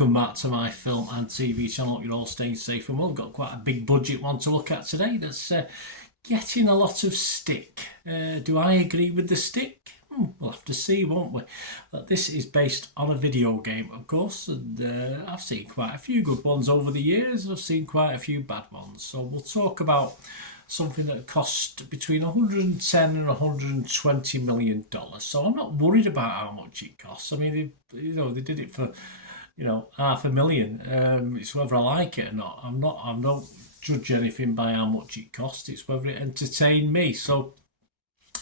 welcome back to my film and TV channel. Hope you're all staying safe and well. We've got quite a big budget one to look at today that's getting a lot of stick. Do I agree with the stick? We'll have to see, won't we? But this is based on a video game, of course, and I've seen quite a few good ones over the years. I've seen quite a few bad ones. So we'll talk about something that cost between 110 and 120 million dollars. So I'm not worried about how much it costs. I mean, they did it for, $500,000. It's whether I like it or not. I don't judge anything by how much it costs. It's whether it entertained me. So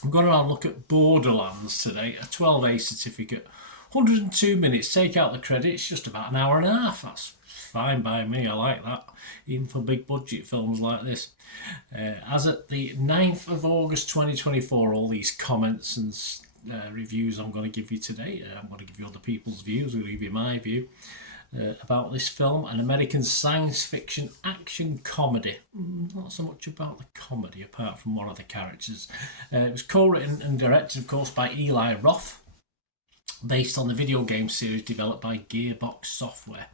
I'm going to have a look at Borderlands today, a 12A certificate, 102 minutes. Take out the credits, just about an hour and a half. That's fine by me. I like that, even for big budget films like this. As at the 9th of August 2024, all these comments and reviews I'm going to give you today, I'm going to give you other people's views, I'm going to give you my view about this film, an American science fiction action comedy. Not so much about the comedy apart from one of the characters. It was co-written and directed, of course, by Eli Roth, based on the video game series developed by Gearbox Software.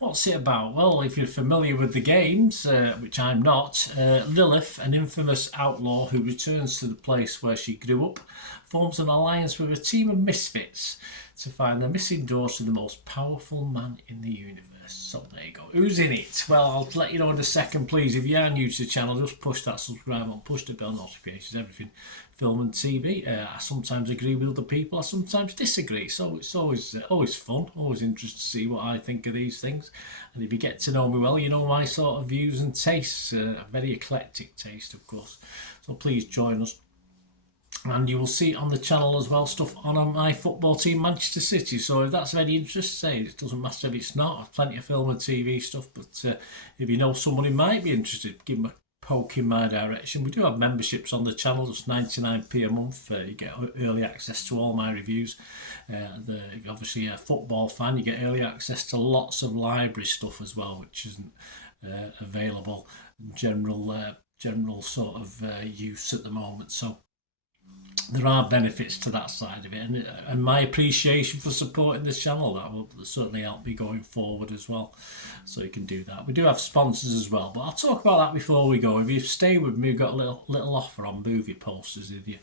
What's it about? Well, if you're familiar with the games, which I'm not, Lilith, an infamous outlaw who returns to the place where she grew up, forms an alliance with a team of misfits to find the missing daughter of the most powerful man in the universe. So there you go. Who's in it? Well, I'll let you know in a second, please. If you are new to the channel, just push that subscribe button, push the bell notifications, everything film and TV. I sometimes agree with other people, I sometimes disagree. So it's always fun, always interesting to see what I think of these things. And if you get to know me well, you know my sort of views and tastes. A very eclectic taste, of course. So please join us. And you will see on the channel as well stuff on my football team, Manchester City. So if that's of any interest, say it doesn't matter if it's not. I've plenty of film and TV stuff, but if you know someone who might be interested, give them a poke in my direction. We do have memberships on the channel, just 99p a month. You get early access to all my reviews. If you're obviously a football fan, you get early access to lots of library stuff as well, which isn't available general sort of use at the moment. So there are benefits to that side of it, and my appreciation for supporting this channel, that will certainly help me going forward as well. So you can do that. We do have sponsors as well, but I'll talk about that before we go. If you stay with me, we've got a little offer on movie posters if you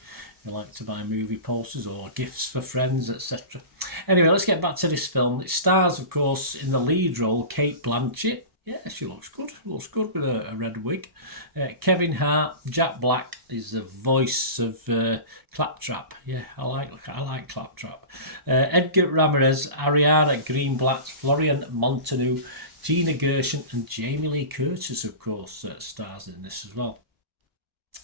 like to buy movie posters or gifts for friends, etc. Anyway, let's get back to this film. It stars, of course, in the lead role, Cate Blanchett. Yeah, she looks good. Looks good with a red wig. Kevin Hart, Jack Black is the voice of Claptrap. Yeah, I like Claptrap. Edgar Ramirez, Ariana Greenblatt, Florian Montagu, Gina Gershon, and Jamie Lee Curtis, of course, stars in this as well.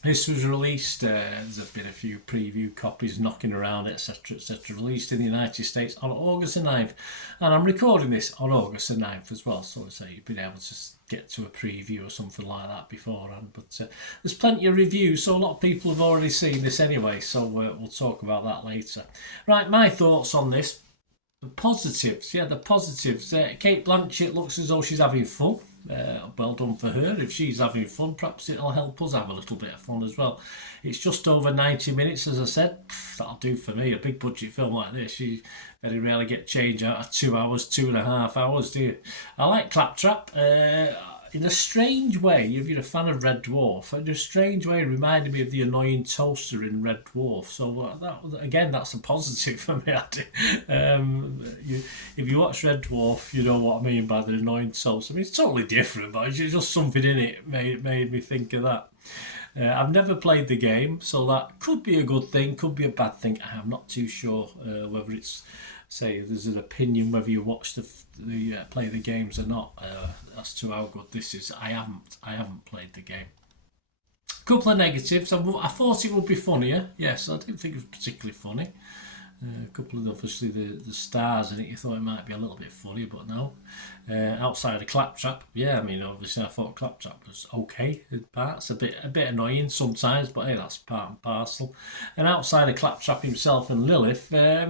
This was released, there's been a few preview copies knocking around, etc, released in the United States on August the 9th, and I'm recording this on August the 9th as well, so you've been able to get to a preview or something like that beforehand, but there's plenty of reviews, so a lot of people have already seen this anyway, so we'll talk about that later. Right, my thoughts on this. The positives, the positives. Cate Blanchett looks as though she's having fun. Well done for her. If she's having fun, perhaps it'll help us have a little bit of fun as well. It's just over 90 minutes, as I said. That'll do for me. A big budget film like this, you very rarely get change out of 2 hours, 2.5 hours, do you? I like Claptrap. In a strange way, if you're a fan of Red Dwarf, in a strange way, it reminded me of the annoying toaster in Red Dwarf. So that's a positive for me. If you watch Red Dwarf, you know what I mean by the annoying toaster. I mean, it's totally different, but it's just something in it made me think of that. I've never played the game, so that could be a good thing, could be a bad thing. I'm not too sure whether it's, say, there's an opinion whether you watch play the games or not as to how good this is. I haven't played the game. Couple of negatives. I thought it would be funnier. Yes, I didn't think it was particularly funny. A couple of obviously the stars in it, you thought it might be a little bit funny, but no. Outside of Claptrap, I mean, obviously I thought Claptrap was okay in parts, a bit annoying sometimes, but hey, that's part and parcel. And outside of Claptrap himself and Lilith, I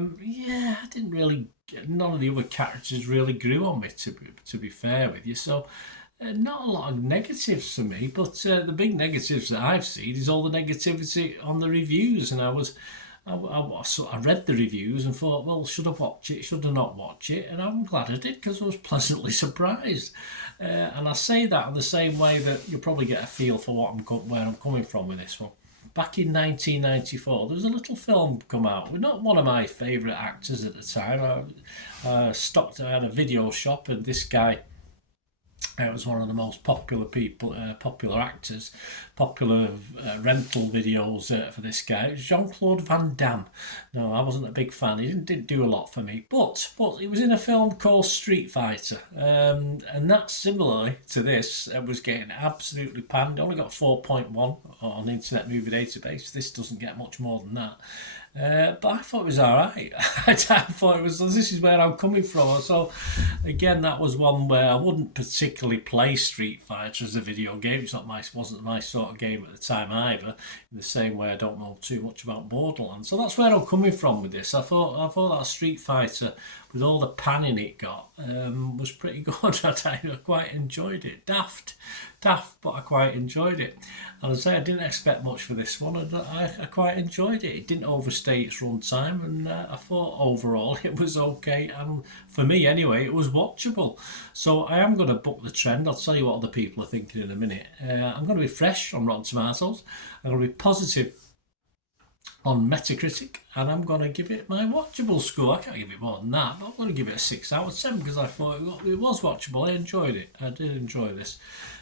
didn't really. None of the other characters really grew on me, to be fair with you. So. Not a lot of negatives for me, but the big negatives that I've seen is all the negativity on the reviews, and I was I read the reviews and thought, well, should I watch it? Should I not watch it? And I'm glad I did, because I was pleasantly surprised. And I say that in the same way that you'll probably get a feel for where I'm coming from with this one. Back in 1994, there was a little film come out with not one of my favourite actors at the time. I had a video shop, and this guy, it was one of the most popular popular actors, popular rental videos for this guy. It was Jean-Claude Van Damme. No, I wasn't a big fan. He didn't do a lot for me. But he was in a film called Street Fighter. And that, similarly to this, was getting absolutely panned. It only got 4.1 on Internet Movie Database. This doesn't get much more than that. But I thought it was alright. I thought this is where I'm coming from. So again, that was one where I wouldn't particularly play Street Fighter as a video game. Wasn't my sort of game at the time either. In the same way, I don't know too much about Borderlands. So that's where I'm coming from with this. I thought that Street Fighter, with all the panning it got, was pretty good. I quite enjoyed it. Daft, but I quite enjoyed it. And I say I didn't expect much for this one, and I quite enjoyed it. It didn't overstay its runtime, and I thought overall it was okay. And for me, anyway, it was watchable. So I am going to buck the trend. I'll tell you what other people are thinking in a minute. I'm going to be fresh on Rotten Tomatoes. I'm going to be positive on Metacritic, and I'm going to give it my watchable score. I can't give it more than that, but I'm going to give it a 6 out of 10 because I thought it was watchable. I enjoyed it. I did enjoy this.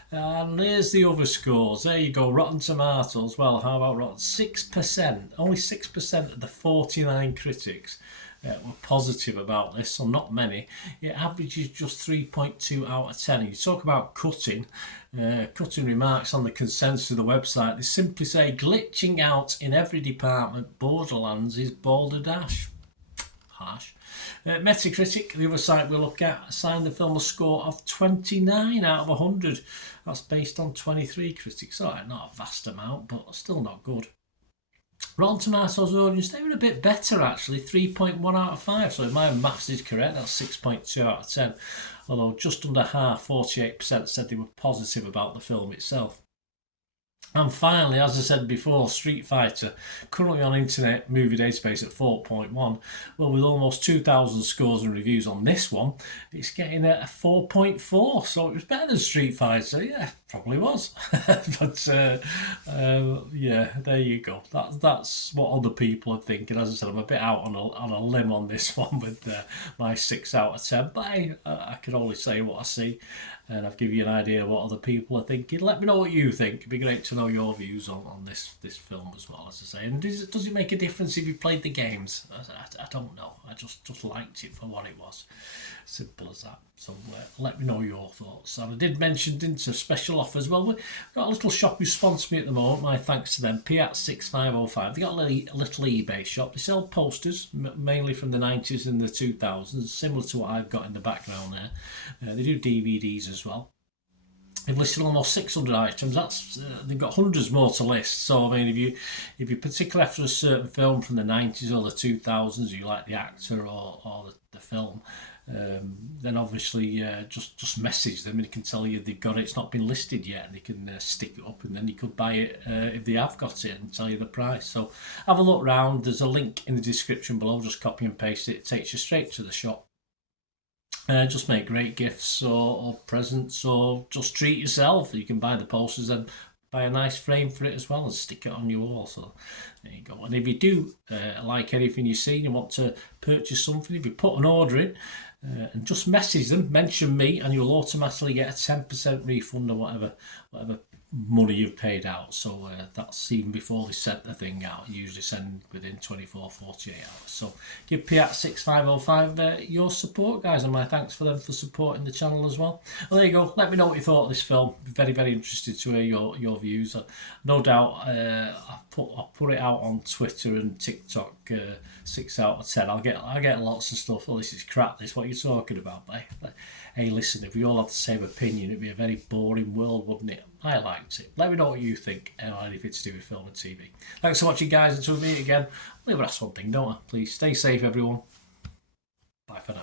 And here's the other scores. There you go. Rotten Tomatoes. Well, how about Rotten? 6%. Only 6% of the 49 critics were positive about this, so not many. It averages just 3.2 out of 10. And you talk about cutting remarks on the consensus of the website. They simply say, glitching out in every department, Borderlands is balderdash. Harsh. Metacritic, the other site we look at, assigned the film a score of 29 out of 100. That's based on 23 critics. All right, not a vast amount, but still not good. Rotten Tomatoes audience, they were a bit better actually, 3.1 out of 5. So if my maths is correct, that's 6.2 out of 10. Although just under half, 48%, said they were positive about the film itself. And finally, as I said before, Street Fighter, currently on Internet Movie Database at 4.1. Well, with almost 2,000 scores and reviews on this one, it's getting a 4.4. So it was better than Street Fighter. Yeah, probably was. But yeah, there you go. That's what other people are thinking. As I said, I'm a bit out on a limb on this one with my 6 out of 10. But I can only say what I see. And I've given you an idea of what other people are thinking. Let me know what you think. It'd be great to know your views on this film as well, as I say. And does it make a difference if you played the games? I don't know. I just liked it for what it was. Simple as that. So let me know your thoughts. And I did mention into special offers. Well, we've got a little shop who sponsors me at the moment. My thanks to them. Piat6505. They got a little eBay shop. They sell posters, mainly from the 90s and the 2000s, similar to what I've got in the background there. They do DVDs as well. They've listed almost 600 items. They've got hundreds more to list. So I mean, if you're particular after a certain film from the 90s or the 2000s, you like the actor or the film, then obviously just message them and they can tell you they've got it. It's not been listed yet, and they can stick it up, and then you could buy it if they have got it and tell you the price. So have a look round. There's a link in the description below. Just copy and paste it. It takes you straight to the shop. Just make great gifts or presents, or just treat yourself. You can buy the posters and buy a nice frame for it as well and stick it on your wall. So there you go. And if you do like anything you see and you want to purchase something, if you put an order in and just message them, mention me, and you'll automatically get a 10% refund or whatever money you've paid out. So that's even before they sent the thing out. Usually send within 24, 48 hours. So give Piat6505 your support, guys, and my thanks for them for supporting the channel as well. Well, there you go. Let me know what you thought of this film. Very, very interested to hear your views. No doubt I'll put it out on Twitter and TikTok. 6 out of 10. I'll get lots of stuff. Oh, this is crap. This is what you're talking about. But hey, listen, if we all had the same opinion, it'd be a very boring world, wouldn't it? I liked it. Let me know what you think on anything to do with film and TV. Thanks for watching, guys. Until we meet again, I'll leave ask one thing, don't I? Please stay safe, everyone. Bye for now.